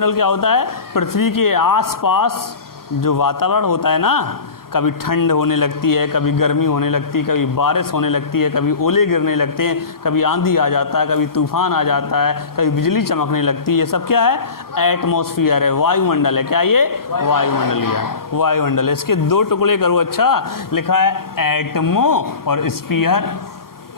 वायुमंडल क्या होता है? पृथ्वी के आसपास जो वातावरण होता है ना, कभी ठंड होने लगती है, कभी गर्मी होने लगती है, कभी बारिश होने लगती है, कभी ओले गिरने लगते हैं, कभी आंधी आ जाता है, कभी तूफान आ जाता है, कभी बिजली चमकने लगती है। ये सब क्या है? एटमॉस्फेयर है, वायुमंडल है। क्या ये? वायुमंडल है, वायुमंडल है। इसके दो टुकड़े करो। अच्छा, लिखा है एटमो और स्फीयर,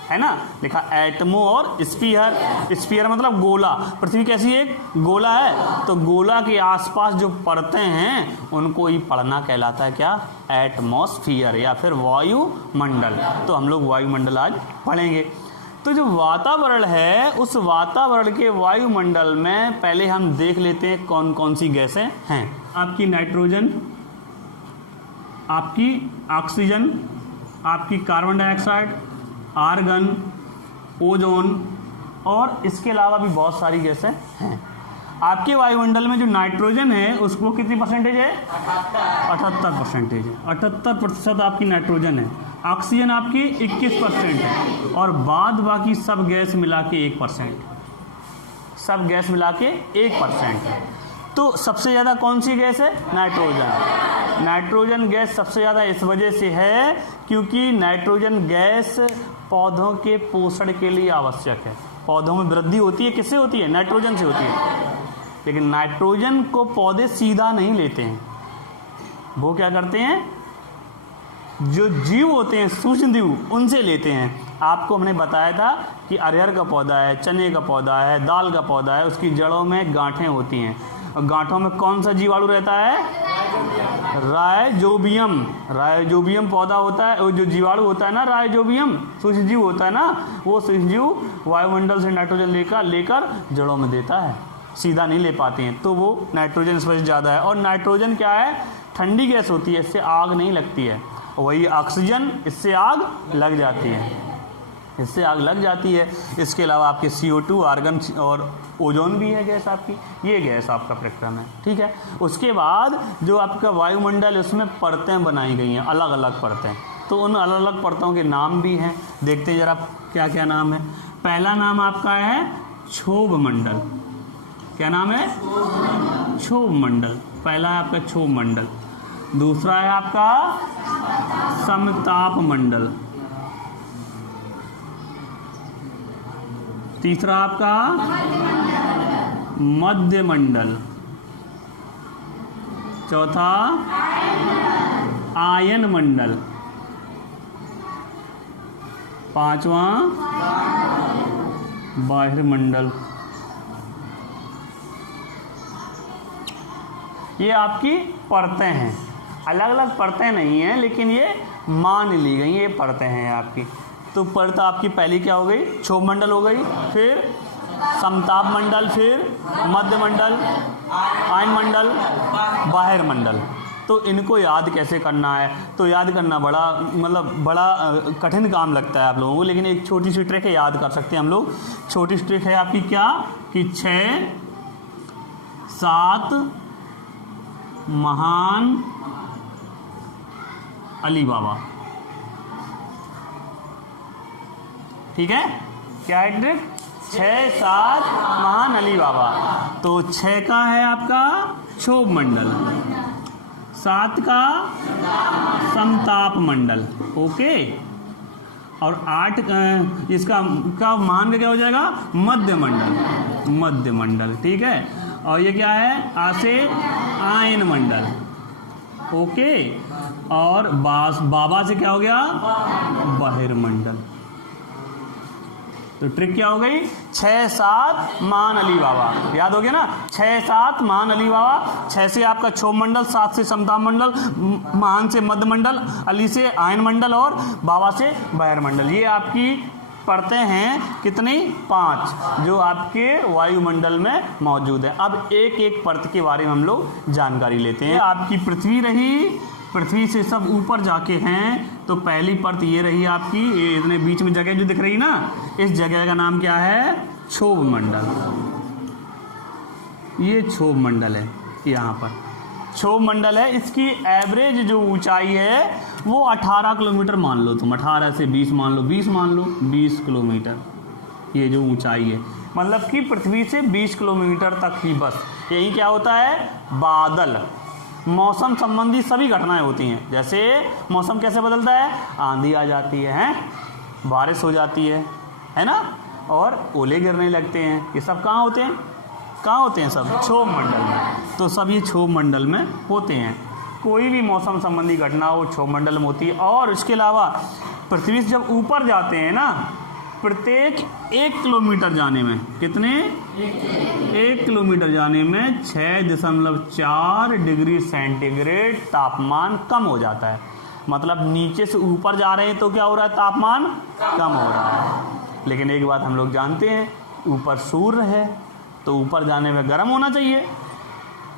है ना? लिखा एटमो और स्फीयर। स्फीयर मतलब गोला। पृथ्वी कैसी है? गोला है। तो गोला के आसपास जो परतें हैं उनको ही पढ़ना कहलाता है क्या? एटमॉस्फियर या फिर वायुमंडल। तो हम लोग वायुमंडल आज पढ़ेंगे। तो जो वातावरण है, उस वातावरण के वायुमंडल में पहले हम देख लेते हैं कौन कौन सी गैसें हैं। आपकी नाइट्रोजन, आपकी ऑक्सीजन, आपकी कार्बन डाइऑक्साइड, आर्गन, ओजोन और इसके अलावा भी बहुत सारी गैसें हैं। आपके वायुमंडल में जो नाइट्रोजन है उसको कितनी परसेंटेज है? 78% है। 78% आपकी नाइट्रोजन है। ऑक्सीजन आपकी 21% है और बाद बाकी सब गैस मिला के 1%। सब गैस मिला के 1% है। तो सबसे ज़्यादा कौन सी गैस है? नाइट्रोजन। नाइट्रोजन गैस सबसे ज़्यादा इस वजह से है क्योंकि नाइट्रोजन गैस पौधों के पोषण के लिए आवश्यक है। पौधों में वृद्धि होती है, किससे होती है? नाइट्रोजन से होती है। लेकिन नाइट्रोजन को पौधे सीधा नहीं लेते हैं। वो क्या करते हैं? जो जीव होते हैं, सूक्ष्म जीव, उनसे लेते हैं। आपको हमने बताया था कि अरहर का पौधा है, चने का पौधा है, दाल का पौधा है, उसकी जड़ों में गांठें होती हैं और गांठों में कौन सा जीवाणु रहता है? राइजोबियम। राइजोबियम पौधा होता है, वो जो जीवाणु होता है ना, राइजोबियम सूक्ष्म जीव होता है ना, वो सूक्ष्म जीव वायुमंडल से नाइट्रोजन लेकर जड़ों में देता है। सीधा नहीं ले पाते हैं, तो वो नाइट्रोजन इस वजह से ज़्यादा है। और नाइट्रोजन क्या है? ठंडी गैस होती है, इससे आग नहीं लगती है। वही ऑक्सीजन, इससे आग लग जाती है, इससे आग लग जाती है। इसके अलावा आपके CO2, आर्गन और ओजोन भी है गैस आपकी। ये गैस आपका प्रक्रम है, ठीक है। उसके बाद जो आपका वायुमंडल, उसमें परतें बनाई गई हैं, अलग अलग परतें। तो उन अलग अलग परतों के नाम भी हैं। देखते हैं जरा क्या क्या नाम है। पहला नाम आपका है क्षोभ मंडल। क्या नाम है? क्षोभ मंडल। पहला है आपका क्षोभ मंडल। दूसरा है आपका समताप मंडल। तीसरा आपका मध्य मंडल। चौथा आयन मंडल। पांचवा बाह्य मंडल। ये आपकी परतें हैं। अलग अलग परतें नहीं हैं, लेकिन ये मान ली गई, ये परतें हैं आपकी। तो परत आपकी पहली क्या हो गई? क्षोभ मंडल हो गई, फिर समताप मंडल, फिर मध्य मंडल, आयन मंडल, बाह्य मंडल। तो इनको याद कैसे करना है? तो याद करना बड़ा कठिन काम लगता है आप लोगों को, लेकिन एक छोटी सी ट्रिक है, याद कर सकते हैं हम लोग। छोटी सी ट्रिक है आपकी क्या? कि 6 7 महान अली बाबा। ठीक है? क्या है ट्रिक? 6 7 महान अली बाबा। तो 6 का है आपका क्षोभ मंडल, 7 का समताप मंडल, ओके। और 8 इसका मान का क्या हो जाएगा? मध्य मंडल, मध्य मंडल, ठीक है। और ये क्या है? आ से आयन मंडल, ओके। और बाबा से क्या हो गया? बहिर्मंडल। तो ट्रिक क्या हो गई? 6 7 महान अली बाबा। याद हो गया ना? 6 7 महान अली बाबा। 6 से आपका क्षोभ मंडल, 7 से समताप मंडल, महान से मध्य मंडल, अली से आयन मंडल और बाबा से बहिर्मंडल। ये आपकी परतें हैं कितनी? 5, जो आपके वायुमंडल में मौजूद है। अब एक एक परत के बारे में हम लोग जानकारी लेते हैं। आपकी पृथ्वी रही, पृथ्वी से सब ऊपर जाके हैं। तो पहली परत ये रही आपकी, ये इतने बीच में जगह जो दिख रही ना, इस जगह का नाम क्या है? क्षोभ मंडल। ये क्षोभ मंडल है, यहाँ पर क्षोभ मंडल है। इसकी एवरेज जो ऊंचाई है वो 18 किलोमीटर मान लो तुम, 18 से 20 मान लो, 20 मान लो, 20 किलोमीटर ये जो ऊंचाई है। मतलब कि पृथ्वी से 20 किलोमीटर तक ही बस यही क्या होता है, बादल। मौसम संबंधी सभी घटनाएं होती हैं। जैसे मौसम कैसे बदलता है, आंधी आ जाती है, बारिश हो जाती है ना, और ओले गिरने लगते हैं। ये सब कहाँ होते हैं, कहाँ होते हैं, सब क्षोभ मंडल में। तो सब ये क्षोभ मंडल में होते हैं। कोई भी मौसम संबंधी घटना हो क्षोभ मंडल में होती है। और इसके अलावा पृथ्वी से जब ऊपर जाते हैं ना, प्रत्येक 1 किलोमीटर जाने में, कितने, 1 किलोमीटर जाने में 6.4 डिग्री सेंटीग्रेड तापमान कम हो जाता है। मतलब नीचे से ऊपर जा रहे हैं तो क्या हो रहा है, तापमान कम हो रहा है। लेकिन एक बात हम लोग जानते हैं, ऊपर सूर्य है तो ऊपर जाने में गर्म होना चाहिए,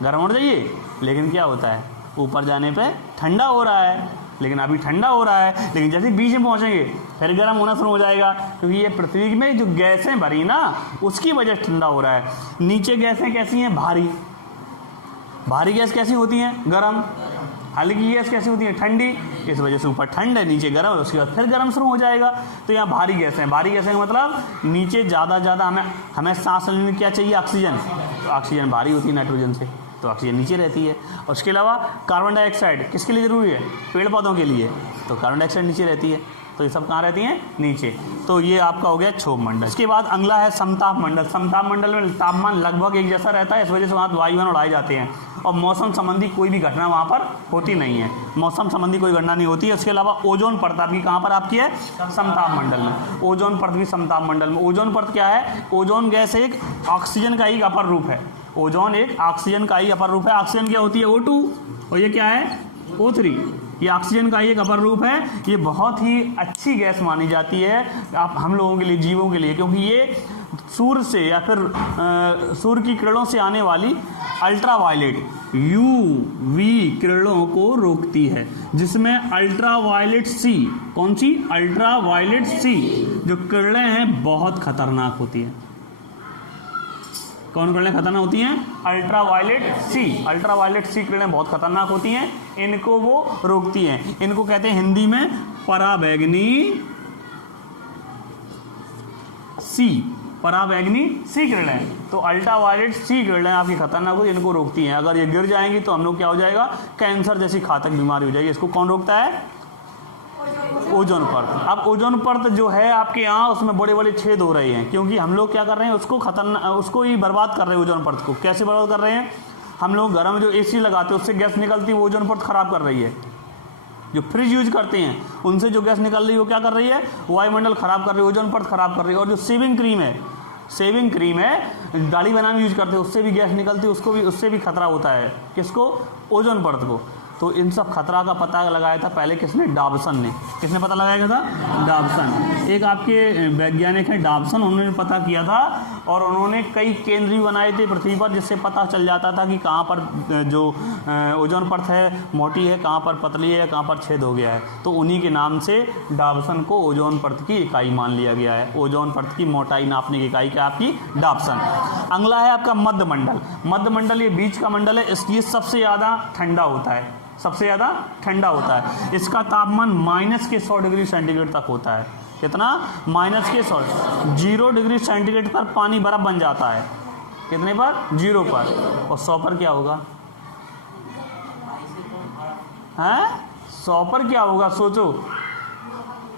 गर्म होना चाहिए। लेकिन क्या होता है, ऊपर जाने पे ठंडा हो रहा है। लेकिन अभी ठंडा हो रहा है, लेकिन जैसे बीच में पहुंचेंगे फिर गर्म होना शुरू हो जाएगा, क्योंकि ये पृथ्वी में जो गैसें भरी ना, उसकी वजह से ठंडा हो रहा है। नीचे गैसें कैसी हैं, भारी। भारी गैस कैसी होती हैं, गर्म। हल्की गैस कैसी होती है, ठंडी। इस वजह से ऊपर ठंड है, नीचे गर्म है, उसके बाद फिर गर्म शुरू हो जाएगा। तो यहाँ भारी गैस है। भारी गैस का मतलब नीचे ज़्यादा हमें सांस लेने में क्या चाहिए, ऑक्सीजन। तो ऑक्सीजन भारी होती है नाइट्रोजन से, तो ऑक्सीजन नीचे रहती है। और उसके अलावा कार्बन डाइऑक्साइड किसके लिए ज़रूरी है, पेड़ पौधों के लिए, तो कार्बन डाइऑक्साइड नीचे रहती है। तो ये सब कहाँ रहती हैं, नीचे। तो ये आपका हो गया क्षोभ मंडल। इसके बाद अगला है समताप मंडल। समताप मंडल में तापमान लगभग एक जैसा रहता है, इस वजह से वहाँ वायुयान उड़ाए जाते हैं और मौसम संबंधी कोई भी घटना वहाँ पर होती नहीं है। मौसम संबंधी कोई घटना नहीं होती है। उसके अलावा ओजोन परत आपकी कहाँ पर आपकी है, समताप मंडल में। ओजोन परत भी समताप मंडल में। ओजोन परत क्या है, ओजोन गैस एक ऑक्सीजन का ही अपर रूप है। ओजोन एक ऑक्सीजन का ही अपर रूप है। ऑक्सीजन क्या होती है, O2, और ये क्या है, O3। ये ऑक्सीजन का ही एक अपर रूप है। ये बहुत ही अच्छी गैस मानी जाती है आप हम लोगों के लिए, जीवों के लिए, क्योंकि ये सूर्य से या फिर सूर्य की किरणों से आने वाली अल्ट्रावायलेट UV किरणों को रोकती है, जिसमें अल्ट्रावायलेट C, कौन सी, अल्ट्रावायलेट C जो किरणें हैं बहुत खतरनाक होती हैं। कौन किरणें खतरनाक होती हैं, अल्ट्रावायलेट C। अल्ट्रावायलेट C किरणें बहुत खतरनाक होती हैं, इनको वो रोकती हैं। इनको कहते हैं हिंदी में पराबैंगनी C, पराबैंगनी C किरणें। तो अल्ट्रावायलेट C किरणें आपकी खतरनाक होती हैं, इनको रोकती हैं। अगर ये गिर जाएंगी तो हम लोग क्या हो जाएगा, कैंसर जैसी घातक बीमारी हो जाएगी। इसको कौन रोकता है, ओजोन परत। अब ओजोन परत जो है आपके यहाँ, उसमें बड़े बड़े छेद हो रहे हैं, क्योंकि हम लोग क्या कर रहे हैं, उसको ही बर्बाद कर रहे हैं। ओजोन परत को कैसे बर्बाद कर रहे हैं, हम लोग घर में जो AC लगाते हैं उससे गैस निकलती है, वो ओजोन परत खराब कर रही है। जो फ्रिज यूज करते हैं उनसे जो गैस निकल रही है वो क्या कर रही है, वायुमंडल खराब कर रही है, ओजोन परत खराब कर रही है। और जो शेविंग क्रीम है दाढ़ी बनाने में यूज करते हैं, उससे भी गैस निकलती है, उससे भी खतरा होता है। किसको, ओजोन परत को। तो इन सब खतरा का पता लगाया था पहले किसने, डॉबसन ने। किसने पता लगाया था, डॉबसन। एक आपके वैज्ञानिक हैं डॉबसन, उन्होंने पता किया था और उन्होंने कई केंद्र भी बनाए थे पृथ्वी पर, जिससे पता चल जाता था कि कहाँ पर जो ओजोन परत है मोटी है, कहाँ पर पतली है, कहाँ पर छेद हो गया है। तो उन्हीं के नाम से डॉबसन को ओजोन परत की इकाई मान लिया गया है। ओजोन परत की मोटाई नापने की इकाई क्या आपकी, डॉबसन। अगला है आपका मध्य मंडल। मध्य मंडल ये बीच का मंडल है, इसलिए सबसे ज़्यादा ठंडा होता है, सबसे ज़्यादा ठंडा होता है। इसका तापमान -100 डिग्री सेंटीग्रेड तक होता है। कितना, -100, 0 डिग्री सेंटीग्रेड पर पानी बर्फ बन जाता है। कितने पर, 0 पर। और 100 पर क्या होगा, हैं, 100 पर क्या होगा, सोचो।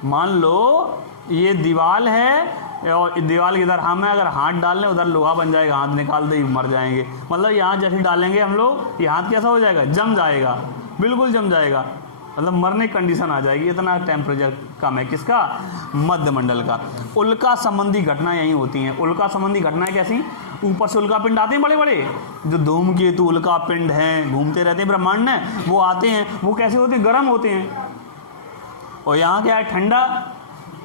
मान लो ये दीवार है और दीवार के इधर हम है, अगर हाथ डाल लें उधर लोहा बन जाएगा, हाथ निकाल दे मर जाएंगे। मतलब यहाँ जैसे डालेंगे हम लोग, ये हाथ कैसा हो जाएगा, जम जाएगा, बिल्कुल जम जाएगा, मतलब मरने की कंडीशन आ जाएगी। इतना टेम्परेचर कम है किसका, मध्य मंडल का। उल्का संबंधी घटनाएं यही होती हैं। उल्का संबंधी घटनाएं कैसी, ऊपर से उल्का पिंड आते हैं बड़े बड़े, जो धूमकेतु उल्का पिंड हैं, घूमते रहते हैं ब्रह्मांड में, वो आते हैं। वो कैसे होते हैं, गर्म होते हैं। और यहाँ क्या है, ठंडा,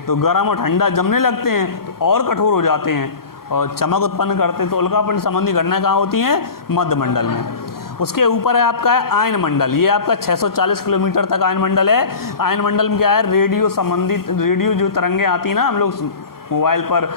तो गर्म और ठंडा जमने लगते हैं तो और कठोर हो जाते हैं और चमक उत्पन्न करते हैं। तो उल्कापिंड संबंधी घटनाएं कहाँ होती हैं, मध्य मंडल में। उसके ऊपर है आपका आयन मंडल। ये आपका 640 किलोमीटर तक आयन मंडल है। आयन मंडल में क्या है, रेडियो संबंधित, रेडियो जो तरंगें आती हैं ना, हम लोग मोबाइल पर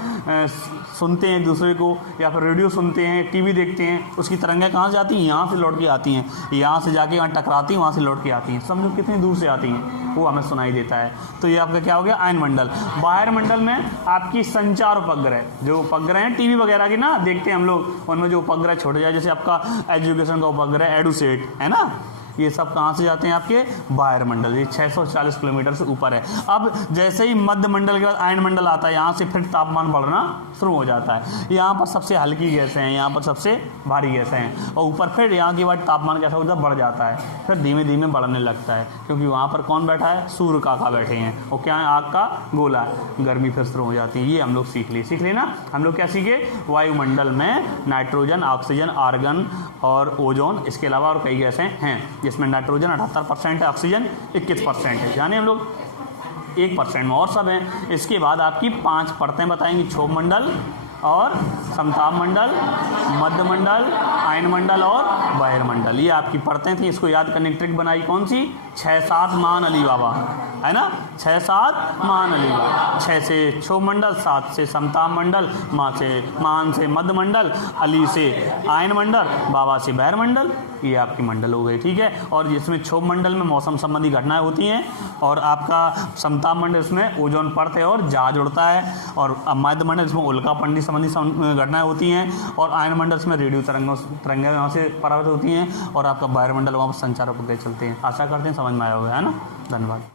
सुनते हैं एक दूसरे को, या फिर रेडियो सुनते हैं, टीवी देखते हैं, उसकी तरंगें कहाँ से जाती हैं? यहाँ से लौट के आती हैं, यहाँ से जाके वहाँ टकराती हैं, वहाँ से लौट के आती हैं। समझो कितनी दूर से आती हैं, वो हमें सुनाई देता है। तो ये आपका क्या हो गया? आयन मंडल। बाह्य मंडल में आपकी संचार उपग्रह, जो उपग्रह हैं टीवी वगैरह की ना देखते हैं हम लोग, उनमें जो उपग्रह छोड़े जाए, जैसे आपका एजुकेशन का उपग्रह एडुसेट है ना, ये सब कहाँ से जाते हैं? आपके बाह्य मंडल। ये 640 किलोमीटर से ऊपर है। अब जैसे ही मध्य मंडल के बाद आयन मंडल आता है, यहाँ से फिर तापमान बढ़ना शुरू हो जाता है। यहाँ पर सबसे हल्की गैसें हैं, यहाँ पर सबसे भारी गैसें हैं, और ऊपर फिर यहाँ के बाद तापमान कैसा होता है? बढ़ जाता है, फिर धीमे धीमे बढ़ने लगता है, क्योंकि वहाँ पर कौन बैठा है? सूर्य काका बैठे हैं, और क्या है? आग का गोला है, गर्मी फिर शुरू हो जाती है। ये हम लोग सीख लिए ना। हम लोग क्या सीखे? वायुमंडल में नाइट्रोजन, ऑक्सीजन, आर्गन और ओजोन, इसके अलावा और कई गैसें हैं, जिसमें नाइट्रोजन 78% है, ऑक्सीजन 21% है, यानी हम लोग 1% में, और सब हैं। इसके बाद आपकी 5 परतें बताएंगी: क्षोभ मंडल और समताप मंडल, मध्य मंडल, आयन मंडल और बहिर्मंडल। ये आपकी परतें थी। इसको याद करने की ट्रिक बनाई कौन सी? 6-7 मान अली बाबा, है ना, 6-7 मान अली बाबा। 6 से क्षोभ मंडल, 7 से समताप मंडल, मान से मध्य मंडल, अली से आयन मंडल, बाबा से बहिर्मंडल। ये आपकी मंडल हो गई, ठीक है। और जिसमें क्षोभ मंडल में मौसम संबंधी घटनाएं होती हैं, और आपका समताप मंडल इसमें ओजोन परत है और जहाज उड़ता है, और मध्य मंडल इसमें उल्कापिंडी संबंधी घटनाएं होती हैं, और आयन मंडल इसमें रेडियो तरंगें वहाँ से परावर्तित होती हैं, और आपका बहिर्मंडल वहाँ पर संचार उपग्रह चलते हैं। आशा करते हैं समझ में आया होगा, है ना। धन्यवाद।